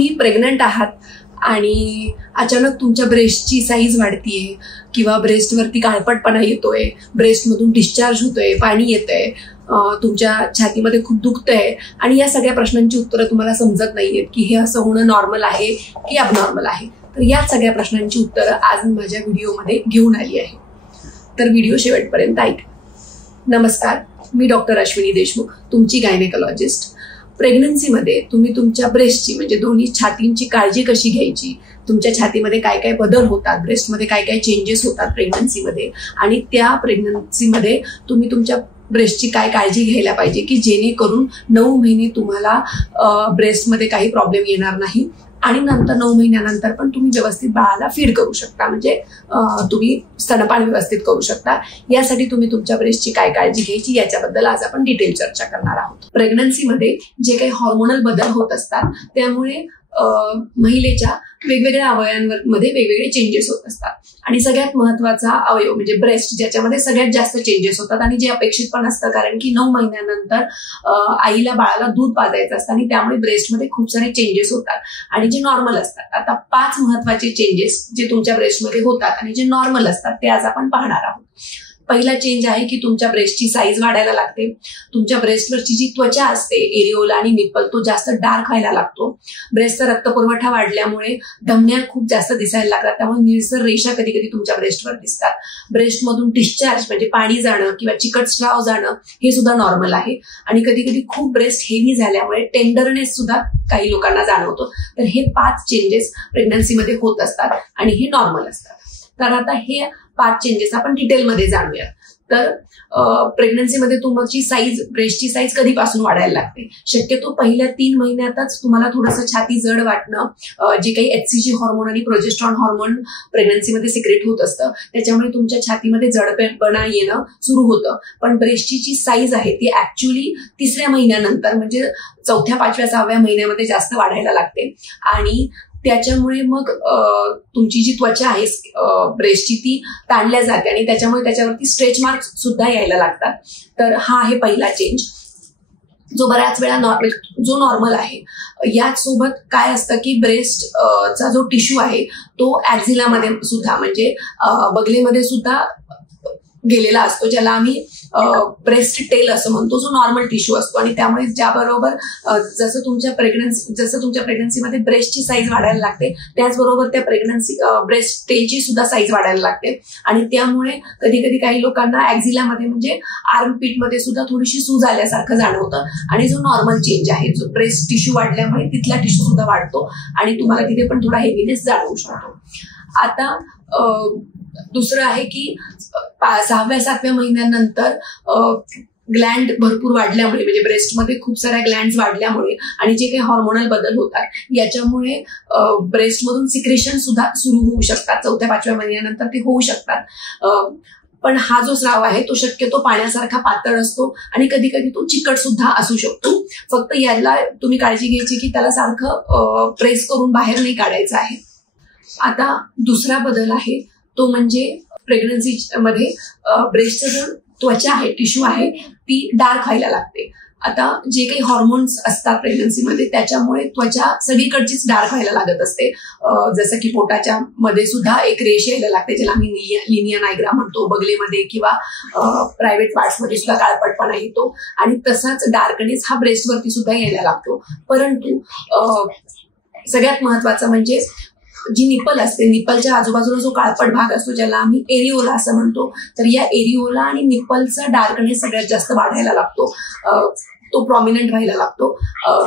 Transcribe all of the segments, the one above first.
तुम्ही प्रेग्नंट आहात आणि अचानक तुमच्या ब्रेस्टची साईज वाढतीये किंवा ब्रेस्टवरती काळपटपणा येतोय, ब्रेस्टमधून डिस्चार्ज होतोय, पाणी येतंय, तुमच्या छातीमध्ये खूप दुखतंय आणि या सगळ्या प्रश्नांची उत्तरं तुम्हाला समजत नाहीयेत की हे असं होणं नॉर्मल आहे की अबनॉर्मल आहे. तर या सगळ्या प्रश्नांची उत्तरं आज मी माझ्या व्हिडिओमध्ये घेऊन आली आहे. तर व्हिडिओ शेवटपर्यंत ऐका. नमस्कार, मी डॉक्टर अश्विनी देशमुख, तुमची गायनेकोलॉजिस्ट. प्रेग्नन्सीमध्ये तुम्ही तुमच्या ब्रेस्टची म्हणजे दोन्ही छातींची काळजी कशी घ्यायची, तुमच्या छातीमध्ये काय काय बदल होतात, ब्रेस्टमध्ये काय काय चेंजेस होतात प्रेग्नन्सीमध्ये, आणि त्या प्रेग्नन्सीमध्ये तुम्ही तुमच्या ब्रेस्टची काय काळजी घ्यायला पाहिजे की जेणेकरून 9 महिने तुम्हाला ब्रेस्टमध्ये काही प्रॉब्लेम येणार नाही आणि नंतर 9 महिन्यानंतर पण तुम्ही व्यवस्थित बाळाला फीड करू शकता, म्हणजे तुम्ही स्तनपान व्यवस्थित करू शकता. यासाठी तुम्ही तुमच्या ब्रेस्टची काय काळजी घ्यायची याच्याबद्दल आज आपण डिटेल चर्चा करणार आहोत. प्रेग्नन्सीमध्ये जे काही हॉर्मोनल बदल होत असतात त्यामुळे महिलेच्या वेगवेगळ्या अवयवांमध्ये वेगवेगळे चेंजेस होत असतात आणि सगळ्यात महत्वाचा अवयव म्हणजे ब्रेस्ट, ज्याच्यामध्ये सगळ्यात जास्त चेंजेस होतात आणि जे अपेक्षित पण असतं, कारण की 9 महिन्यानंतर आईला बाळाला दूध पाजायचं असतं आणि त्यामुळे ब्रेस्टमध्ये खूप सारे चेंजेस होतात आणि जे नॉर्मल असतात. आता 5 महत्वाचे चेंजेस जे तुमच्या ब्रेस्टमध्ये होतात आणि जे नॉर्मल असतात ते आज आपण पाहणार आहोत. पहिला चेंज आहे की तुमच्या ब्रेस्टची साईज वाढायला लागते. तुमच्या ब्रेस्टवरची जी त्वचा असते, एरिओला आणि निप्पल, तो जास्त डार्क व्हायला लागतो. ब्रेस्टचा रक्तपुरवठा वाढल्यामुळे धमन्या खूप जास्त दिसायला लागतात, त्यामुळे निळसर रेषा कधी कधी तुमच्या ब्रेस्टवर दिसतात. ब्रेस्टमधून डिस्चार्ज म्हणजे पाणी जाणं किंवा चिकट स्राव जाणं हे सुद्धा नॉर्मल आहे आणि कधी कधी खूप ब्रेस्ट हेवी झाल्यामुळे टेंडरनेस सुद्धा काही लोकांना जाणवतो. तर हे 5 चेंजेस प्रेग्नन्सीमध्ये होत असतात आणि हे नॉर्मल असतात. तर आता हे 5 चेंजेस आपण डिटेलमध्ये जाणूया. तर प्रेग्नन्सीमध्ये तुमची साईज, ब्रेस्टची साईज कधीपासून वाढायला लागते? शक्यतो पहिल्या 3 महिन्यातच तुम्हाला थोडंसं छाती जड वाटणं, जे काही HCG हॉर्मोन आणि प्रोजेस्ट्रॉन हॉर्मोन प्रेग्नन्सीमध्ये सिक्रेट होत असतं त्याच्यामुळे तुमच्या छातीमध्ये जडपणा येणं सुरू होतं. पण ब्रेस्टची जी साईज आहे ती ऍक्च्युअली 3ऱ्या महिन्यानंतर म्हणजे 4थ्या, 5व्या, 6व्या महिन्यामध्ये जास्त वाढायला लागते आणि त्याच्यामुळे मग तुमची जी त्वचा आहे ब्रेस्टची ती ताणल्या जाते आणि त्याच्यामुळे त्याच्यावरती स्ट्रेच मार्क्स सुद्धा यायला लागतात. तर हा आहे पहिला चेंज, जो बऱ्याच वेळा जो नॉर्मल आहे. याचसोबत काय असतं की ब्रेस्टचा जो टिश्यू आहे तो ऍक्झिलामध्ये सुद्धा म्हणजे बगलेमध्ये सुद्धा गेलेला असतो, ज्याला आम्ही ब्रेस्ट टेल असं म्हणतो, जो नॉर्मल टिश्यू असतो. आणि त्यामुळे ज्याबरोबर जसं तुमच्या प्रेग्नन्सीमध्ये ब्रेस्टची साईज वाढायला लागते त्याचबरोबर त्या ब्रेस्ट टेलची सुद्धा साईज वाढायला लागते आणि त्यामुळे कधी कधी काही लोकांना ऍक्झिलामध्ये म्हणजे आर्मपीटमध्ये सुद्धा थोडीशी सूज आल्यासारखं जाणवतं आणि जो नॉर्मल चेंज आहे, जो ब्रेस्ट टिश्यू वाढल्यामुळे तिथला टिश्यू सुद्धा वाढतो आणि तुम्हाला तिथे पण थोडा हेवीनेस जाणवू शकतो. आता दुसरं आहे की 6व्या, 7व्या महिन्यानंतर ग्लँड भरपूर वाढल्यामुळे म्हणजे ब्रेस्टमध्ये खूप साऱ्या ग्लँड्स वाढल्यामुळे आणि जे काही हॉर्मोनल बदल होतात याच्यामुळे ब्रेस्टमधून सिक्रेशन सुद्धा सुरू होऊ शकतात. 4थ्या, 5व्या महिन्यानंतर ते होऊ शकतात. पण हा जो स्राव आहे तो शक्यतो पाण्यासारखा पातळ असतो आणि कधी कधी तो चिकट सुद्धा असू शकतो. फक्त याला तुम्ही काळजी घ्यायची की त्याला सारखं प्रेस करून बाहेर नाही काढायचं आहे. आता दुसरा बदल आहे तो म्हणजे प्रेग्नन्सीमध्ये ब्रेस्टचं जो त्वचा आहे, टिश्यू आहे, ती डार्क व्हायला लागते. आता जे काही हॉर्मोन्स असतात प्रेग्नन्सीमध्ये त्याच्यामुळे त्वचा सगळीकडचीच डार्क व्हायला लागत असते. जसं की पोटाच्या मध्ये सुद्धा एक रेष यायला लागते, ज्याला आम्ही लिनिया नायग्रा म्हणतो. बगलेमध्ये किंवा प्रायव्हेट पार्ट्समध्ये सुद्धा काळपटपणा येतो आणि तसाच डार्कनेस हा ब्रेस्टवरती सुद्धा यायला लागतो. परंतु सगळ्यात महत्वाचं म्हणजे जी निप्पल असते, निप्पलच्या आजूबाजूला जो काळपट भाग असतो ज्याला आम्ही एरिओला असं म्हणतो, तर या एरिओला आणि निप्पलचा डार्कनेस सगळ्यात जास्त वाढायला लागतो, तो प्रॉमिनंट व्हायला लागतो.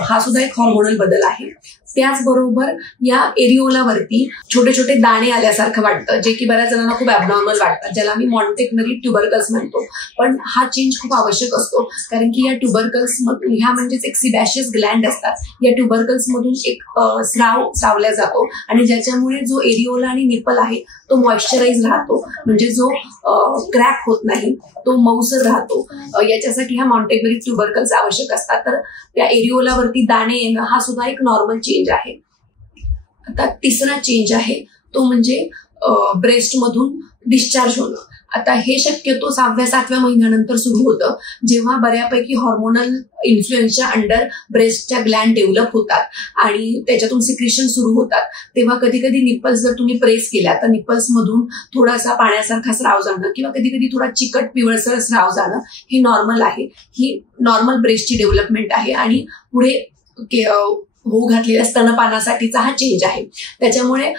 हा सुद्धा एक हॉर्मोनल बदल आहे. त्याचबरोबर या एरिओलावरती छोटे छोटे दाणे आल्यासारखं वाटतं, जे की बऱ्याच जणांना खूप ॲबनॉर्मल वाटतात, ज्याला आम्ही मॉन्टेगनरी ट्युबरकल्स म्हणतो. पण हा चेंज खूप आवश्यक असतो, कारण की या ट्युबरकल्स ह्या म्हणजेच एक सिबॅशियस ग्लँड असतात. या ट्युबरकल्स मधून एक स्रावल्या जातो आणि ज्याच्यामुळे जो एरिओला आणि निप्पल आहे तो मॉइश्चराईज राहतो, म्हणजे जो क्रॅक होत नाही, तो मऊसर राहतो. याच्यासाठी ह्या मॉन्टेगनरी ट्युबरकल्स आवश्यक असतात. तर त्या एरिओलावरती दाणे येणं हा सुद्धा एक नॉर्मल चेंज आहे. आता तिसरा चेंज आहे तो म्हणजे ब्रेस्टमधून डिस्चार्ज होणं. आता हे शक्यतो 6व्या-7व्या महिन्यानंतर सुरू होतं, जेव्हा बऱ्यापैकी हॉर्मोनल इन्फ्लुएन्सच्या अंडर ब्रेस्टच्या ग्लॅन्ड डेव्हलप होतात आणि त्याच्यातून सिक्रेशन सुरू होतात. तेव्हा कधी कधी निप्पल्स जर तुम्ही प्रेस केल्या तर निप्पल्स मधून थोडासा पाण्यासारखा स्राव जाणं किंवा कधी कधी थोडा चिकट पिवळसर स्राव जाणं हे नॉर्मल आहे. ही नॉर्मल ब्रेस्टची डेव्हलपमेंट आहे आणि पुढे होऊ घातलेल्या स्तनपानासाठीचा हा चेंज आहे. त्याच्यामुळे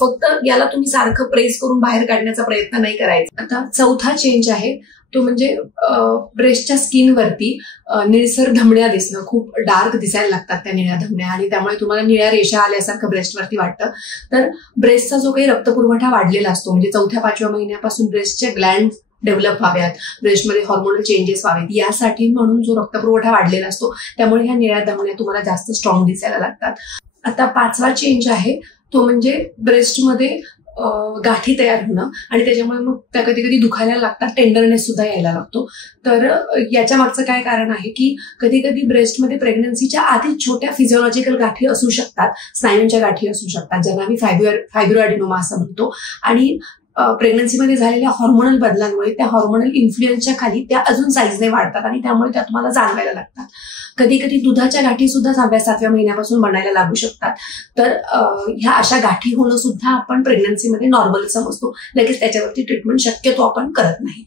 फक्त याला तुम्ही सारखं प्रेस करून बाहेर काढण्याचा प्रयत्न नाही करायचा. आता चौथा चेंज आहे तो म्हणजे ब्रेस्टच्या स्किनवरती निळसर धमण्या दिसणं. खूप डार्क दिसायला लागतात त्या निळ्या धमण्या आणि त्यामुळे तुम्हाला निळ्या रेषा आल्यासारखं ब्रेस्टवरती वाटतं. तर ब्रेस्टचा जो काही रक्तपुरवठा वाढलेला असतो म्हणजे 4थ्या-5व्या महिन्यापासून ब्रेस्टच्या ग्लॅन्ड डेव्हलप व्हाव्यात, ब्रेस्टमध्ये हॉर्मोनल चेंजेस व्हावेत यासाठी म्हणून जो रक्तपुरवठा वाढलेला असतो त्यामुळे ह्या निळ्या धमण्या तुम्हाला जास्त स्ट्रॉंग दिसायला लागतात. आता 5वा चेंज आहे तो म्हणजे ब्रेस्टमध्ये गाठी तयार होणं आणि त्याच्यामुळे मग त्या कधी कधी दुखायला लागतात, टेंडरनेस सुद्धा यायला लागतो. तर याच्या मागचं काय कारण आहे की कधी कधी ब्रेस्टमध्ये प्रेग्नन्सीच्या आधीच छोट्या फिजिओलॉजिकल गाठी असू शकतात, स्नायूंच्या गाठी असू शकतात, ज्यांना आम्ही फायब्रोएडिनोमा असं म्हणतो. आणि प्रेग्नन्सीमध्ये झालेल्या हॉर्मोनल बदलांमुळे त्या हॉर्मोनल इन्फ्लुएन्सच्या खाली त्या अजून साईजने वाढतात आणि त्यामुळे त्या तुम्हाला जाणवायला लागतात. कधी कधी दुधाच्या गाठी सुद्धा 6व्या-7व्या महिन्यापासून बनायला लागू शकतात. तर ह्या अशा गाठी होणं सुद्धा आपण प्रेग्नन्सीमध्ये नॉर्मल समजतो, लगेच त्याच्यावरती ट्रीटमेंट शक्यतो आपण करत नाही.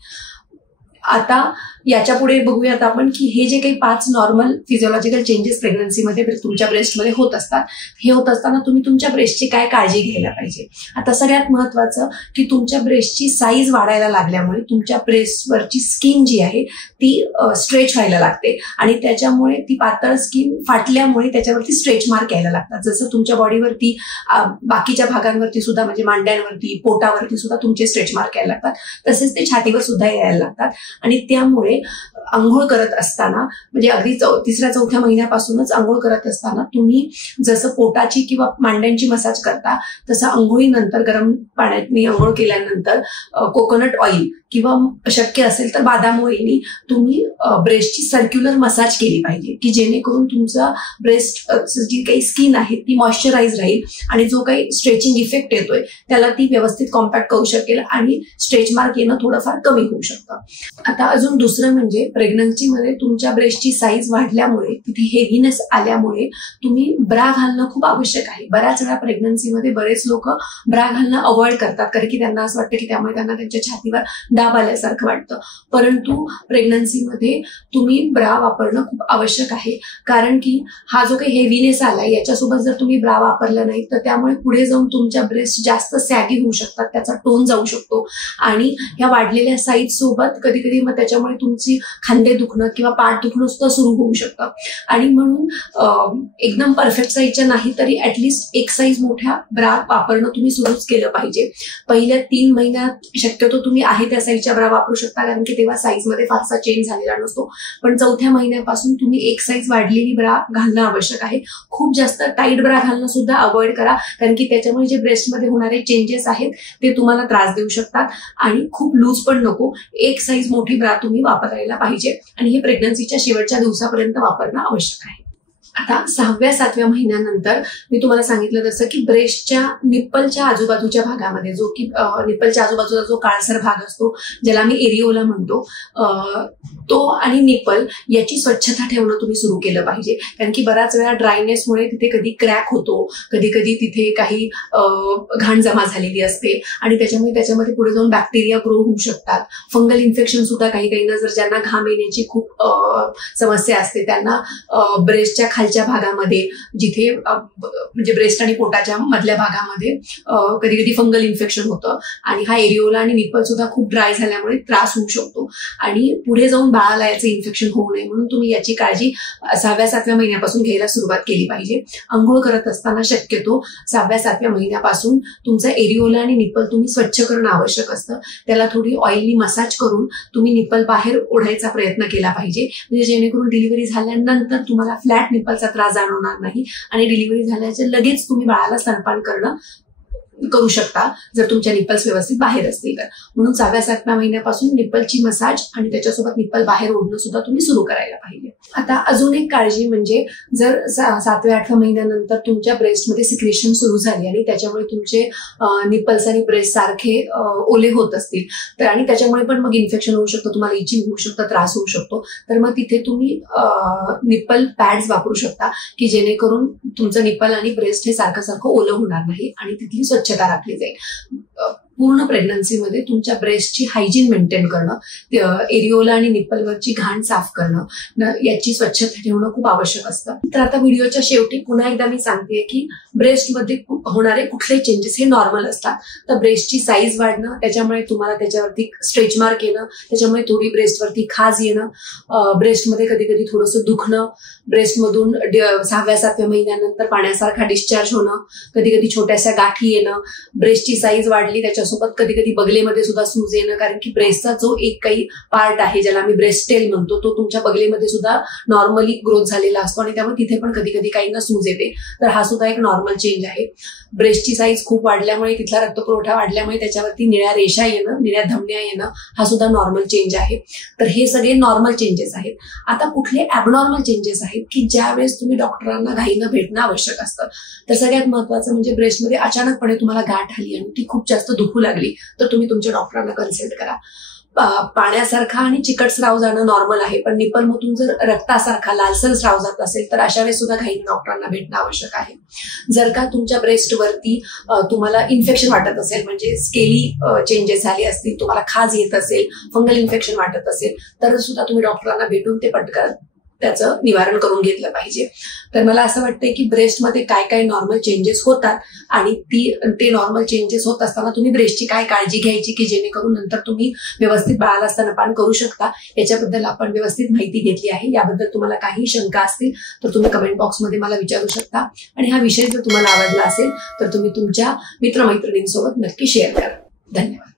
आता याच्या पुढे बघूयात आपण की हे जे काही 5 नॉर्मल फिजिओलॉजिकल चेंजेस प्रेग्नन्सीमध्ये तुमच्या ब्रेस्टमध्ये होत असतात, हे होत असताना तुम्ही तुमच्या ब्रेस्टची काय काळजी घ्यायला पाहिजे. आता सगळ्यात महत्वाचं की तुमच्या ब्रेस्टची साईज वाढायला लागल्यामुळे तुमच्या ब्रेस्टवरची स्किन जी आहे ती स्ट्रेच व्हायला लागते आणि त्याच्यामुळे ती पातळ स्किन फाटल्यामुळे त्याच्यावरती स्ट्रेच मार्क यायला लागतात. जसं तुमच्या बॉडीवरती बाकीच्या भागांवरती सुद्धा म्हणजे मांड्यांवरती, पोटावरती सुद्धा तुमचे स्ट्रेच मार्क यायला लागतात, तसेच ते छातीवर सुद्धा यायला लागतात. आणि त्यामुळे आंघोळ करत असताना म्हणजे अगदी 3ऱ्या-4थ्या महिन्यापासूनच आंघोळ करत असताना तुम्ही जसं पोटाची किंवा मांड्यांची मसाज करता तसं आंघोळीनंतर गरम पाण्याने आंघोळ केल्यानंतर कोकोनट ऑइल किंवा शक्य असेल तर बदाम ऑइलनी तुम्ही ब्रेस्टची सर्क्युलर मसाज केली पाहिजे की जेणेकरून तुमचा ब्रेस्ट जी काही स्किन आहे ती मॉइश्चराईज राहील आणि जो काही स्ट्रेचिंग इफेक्ट येतोय त्याला ती व्यवस्थित कॉम्पॅक्ट करू शकेल आणि स्ट्रेच मार्क येणं थोडंफार कमी होऊ शकतं. आता अजून दुसरं म्हणजे प्रेग्नन्सीमध्ये तुमच्या ब्रेस्टची साईज वाढल्यामुळे तिथे हेवीनेस आल्यामुळे तुम्ही ब्रा घालणं खूप आवश्यक आहे. बऱ्याच वेळा प्रेग्नन्सीमध्ये बरेच लोक ब्रा घालणं अवॉइड करतात कारण की त्यांना असं वाटतं की त्यामुळे त्यांना त्यांच्या छातीवर दाब आल्यासारखं वाटतं. परंतु प्रेग्नन्सीमध्ये तुम्ही ब्रा वापरणं खूप आवश्यक आहे कारण की हा जो काही हेवीनेस आलाय याच्यासोबत जर तुम्ही ब्रा वापरला नाही तर त्यामुळे पुढे जाऊन तुमच्या ब्रेस्ट जास्त सॅगी होऊ शकतात, त्याचा टोन जाऊ शकतो आणि ह्या वाढलेल्या साईज सोबत कधी कधी मग त्याच्यामुळे तुमची खांदे दुखणं किंवा पाठ दुखणं सुद्धा सुरू होऊ शकतं. आणि म्हणून एकदम परफेक्ट साईजच्या नाही तरी ऍटलिस्ट एक साईज मोठ्या ब्रा वापरणं तुम्ही सुरूच केलं पाहिजे. पहिल्या 3 महिन्यात शक्यतो तुम्ही आहे त्या साईजच्या ब्रा वापरू शकता कारण की तेव्हा साईजमध्ये फारसा चेंज झालेला नसतो. पण 4थ्या महिन्यापासून तुम्ही एक साईज वाढलेली ब्रा घालणं आवश्यक आहे. खूप जास्त टाईट ब्रा घालणं सुद्धा अवॉइड करा कारण की त्याच्यामुळे जे ब्रेस्टमध्ये होणारे चेंजेस आहेत ते तुम्हाला त्रास देऊ शकतात. आणि खूप लूज पण नको, एक साईज मोठी ब्रा तुम्ही वापरायला पाहिजे आणि हे प्रेग्नन्सीच्या शेवटच्या दिवसापर्यंत वापरणं आवश्यक आहे. आता 6व्या-7व्या महिन्यानंतर मी तुम्हाला सांगितलं जसं की ब्रेस्टच्या निप्पलच्या आजूबाजूच्या भागामध्ये जो की निप्पलच्या आजूबाजूचा जो काळसर भाग असतो ज्याला मी एरिओला म्हणतो तो आणि निप्पल याची स्वच्छता ठेवणं तुम्ही सुरू केलं पाहिजे कारण की बऱ्याच वेळा ड्रायनेसमुळे तिथे कधी क्रॅक होतो, कधी कधी तिथे काही घाण जमा झालेली असते आणि त्याच्यामध्ये पुढे जाऊन बॅक्टेरिया ग्रो होऊ शकतात. फंगल इन्फेक्शन सुद्धा काही जर ज्यांना घाम येण्याची खूप समस्या असते त्यांना ब्रेस्टच्या खालच्या भागामध्ये जिथे म्हणजे ब्रेस्ट आणि पोटाच्या मधल्या भागामध्ये कधी कधी फंगल इन्फेक्शन होतं आणि हा एरिओला आणि निप्पल सुद्धा खूप ड्राय झाल्यामुळे त्रास होऊ शकतो आणि पुढे जाऊन बाळाला याचे इन्फेक्शन होऊ नये म्हणून तुम्ही याची काळजी 6व्या-7व्या महिन्यापासून घ्यायला सुरुवात केली पाहिजे. आंघोळ करत असताना शक्यतो 6व्या-7व्या महिन्यापासून तुमचा एरिओला आणि निप्पल तुम्ही स्वच्छ करणं आवश्यक असतं. त्याला थोडी ऑइलनी मसाज करून तुम्ही निप्पल बाहेर ओढायचा प्रयत्न केला पाहिजे म्हणजे जेणेकरून डिलिव्हरी झाल्यानंतर तुम्हाला फ्लॅट निप्पलचा त्रास जाणवणार नाही आणि डिलिव्हरी झाल्याच्या लगेच तुम्ही बाळाला स्तनपान करणं करू शकता जर तुमच्या निप्पल्स व्यवस्थित बाहेर असतील तर. म्हणून 6व्या-7व्या महिन्यापासून निप्पलची मसाज आणि त्याच्यासोबत निप्पल बाहेर ओढणं सुद्धा तुम्ही सुरू करायला पाहिजे. आता अजून एक काळजी म्हणजे जर 7व्या-8व्या महिन्यानंतर तुमच्या ब्रेस्टमध्ये सिक्रेशन सुरू झाली आणि त्याच्यामुळे तुमचे निप्पल्स आणि ब्रेस्ट सारखे ओले होत असतील तर आणि त्याच्यामुळे पण मग इन्फेक्शन होऊ शकतं, तुम्हाला इचिंग होऊ शकतं, त्रास होऊ शकतो, तर मग तिथे तुम्ही निप्पल पॅड्स वापरू शकता की जेणेकरून तुमचं निप्पल आणि ब्रेस्ट हे सारखं सारखं ओलं होणार नाही आणि तिथली स्वच्छता राखली जाईल. पूर्ण प्रेग्नन्सीमध्ये तुमच्या ब्रेस्टची हायजीन मेंटेन करणं, एरिओला आणि निप्पलवरची घाण साफ करणं, याची स्वच्छता ठेवणं खूप आवश्यक असतं. तर आता व्हिडिओच्या शेवटी पुन्हा एकदा मी सांगते की ब्रेस्टमध्ये होणारे कुठले चेंजेस हे नॉर्मल असतात. तर ब्रेस्टची साईज वाढणं, त्याच्यामुळे तुम्हाला त्याच्यावरती स्ट्रेच मार्क येणं, त्याच्यामुळे थोडी ब्रेस्टवरती खाज येणं, ब्रेस्टमध्ये कधी कधी थोडंसं दुखणं, ब्रेस्टमधून 6व्या-7व्या महिन्यानंतर पाण्यासारखा डिस्चार्ज होणं, कधी कधी छोट्याशा गाठी येणं, ब्रेस्टची साईज वाढली त्याच्यासोबत कधी कधी बगलेमध्ये सुद्धा सूज येणं, कारण की ब्रेस्टचा जो एक काही पार्ट आहे ज्याला आम्ही ब्रेस्ट टेल म्हणतो तो तुमच्या बगलेमध्ये सुद्धा नॉर्मली ग्रोथ झालेला असतो आणि त्यामुळे तिथे पण कधी कधी काहींना सूज येते. तर हा सुद्धा एक नॉर्मल चेंज आहे. ब्रेस्टची साईज खूप वाढल्यामुळे, तिथला रक्तपुरवठा वाढल्यामुळे त्याच्यावरती निळ्या रेषा येणं, निळ्या धमन्या येणं हा सुद्धा नॉर्मल चेंज आहे. तर हे सगळे नॉर्मल चेंजेस आहेत. आता कुठले ॲबनॉर्मल चेंजेस आहेत की ज्यावेळेस तुम्ही डॉक्टरांना घाईनं भेटणं आवश्यक असतं. तर सगळ्यात महत्वाचं म्हणजे ब्रेस्टमध्ये अचानकपणे तुम्हाला गाठ आली आणि ती खूप जास्त दुखू लागली तर तुम्ही तुमच्या डॉक्टरांना कन्सल्ट करा. पाण्यासारखा आणि चिकट स्राव जाणं नॉर्मल आहे, पण निप्पलमधून जर रक्तासारखा लालसर स्राव जात असेल तर अशा वेळेस सुद्धा घाईनं डॉक्टरांना भेटणं आवश्यक आहे. जर का तुमच्या ब्रेस्टवरती तुम्हाला इन्फेक्शन वाटत असेल, म्हणजे स्केली चेंजेस झाले असतील, तुम्हाला खाज येत असेल, फंगल इन्फेक्शन वाटत असेल तर सुद्धा तुम्ही डॉक्टरांना भेटून ते पटकन त्याचं निवारण करून घेतलं पाहिजे. तर मला असं वाटतंय की ब्रेस्टमध्ये काय काय नॉर्मल चेंजेस होतात आणि ते नॉर्मल चेंजेस होत असताना तुम्ही ब्रेस्टची काय काळजी घ्यायची की जेणेकरून नंतर तुम्ही व्यवस्थित बाळाला स्तनपान करू शकता, याच्याबद्दल आपण व्यवस्थित माहिती घेतली आहे. याबद्दल तुम्हाला काही शंका असतील तर तुम्ही कमेंट बॉक्समध्ये मला विचारू शकता आणि हा विषय जर तुम्हाला आवडला असेल तर तुम्ही तुमच्या मित्रमैत्रिणींसोबत नक्की शेअर करा. धन्यवाद.